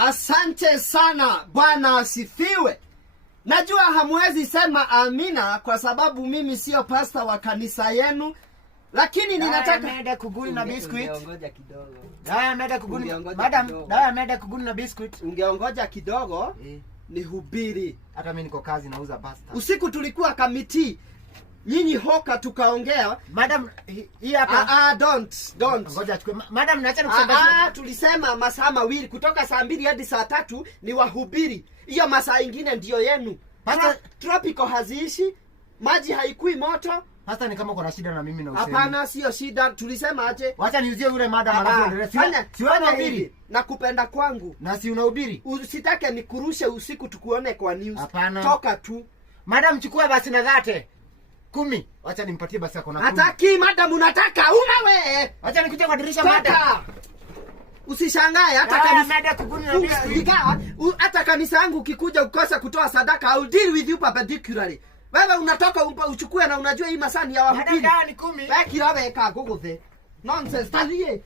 Asante sana, Bwana asifiwe. Najua hamwezi sema amina kwa sababu mimi sio pastor wa kanisa yenu, lakini ninataka ameenda kuguni na biscuit. Ungeongoja kidogo. Ameenda kuguni. Madam, ameenda kuguni na biscuit. Ungeongoja kidogo. Ni hubiri. Hata mimi niko kazi nauza pasta. Usiku tulikuwa kamiti. Nyinyi hoka tukaongea. Madam, hii hapa. Don't. Ngoja chukue. Madam, naacha nikusambazia. Tulisema masaa mawili kutoka saa 2 hadi saa 3 ni wahubiri. Hiyo masaa ingine ndio yenu. Pasta, tropical haziishi. Maji haikui moto. Pasta, ni kama kuna shida na mimi na usemi. Hapana, sio shida. Tulisema aje? Wacha niuzie yule madam alafu endelee. Si wewe unahubiri na kupenda kwangu. Na si unahubiri? Usitake nikurushe usiku tukuone kwa news. Hapana. Toka tu. Madam, chukua basi na dhate 10. Wacha nimpatie basi yako na 10. Hataki madam, unataka una we. Wacha nikuje kwa dirisha madam. Usishangae hata hata kanisa yangu ukikuja ukosa kutoa sadaka, I'll deal with you perpendicularly. Wewe unatoka uchukue na unajua hii masani ya wahubiri. Madam, ni 10. Wewe kirawe ka gogothe. Nonsense, talie.